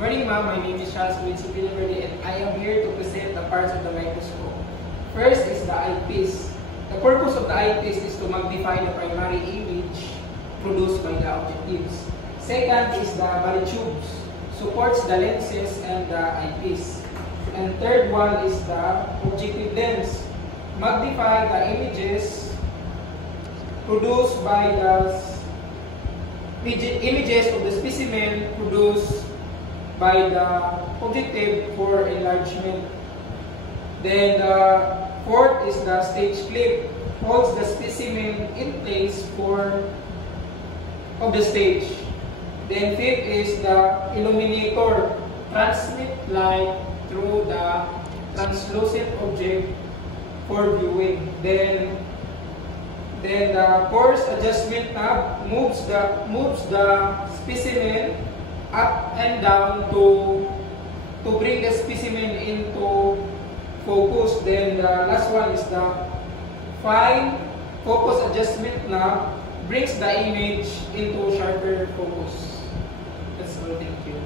morning, ma'am. My name is Charles Luis Villaverde, and I am here to present the parts of the microscope. First is the eyepiece. The purpose of the eyepiece is to magnify the primary image produced by the objectives. Second is the body tubes, supports the lenses and the eyepiece. And third one is the objective lens, magnify the images produced by the images of the specimen produced by the objective for enlargement. Then the fourth is the stage clip, holds the specimen in place of the stage. Then fifth is the illuminator, transmit light through the translucent object for viewing. Then the coarse adjustment knob moves the specimen up and down to bring the specimen into focus. Then the last one is the fine focus adjustment knob, brings the image into sharper focus. That's all. Thank you.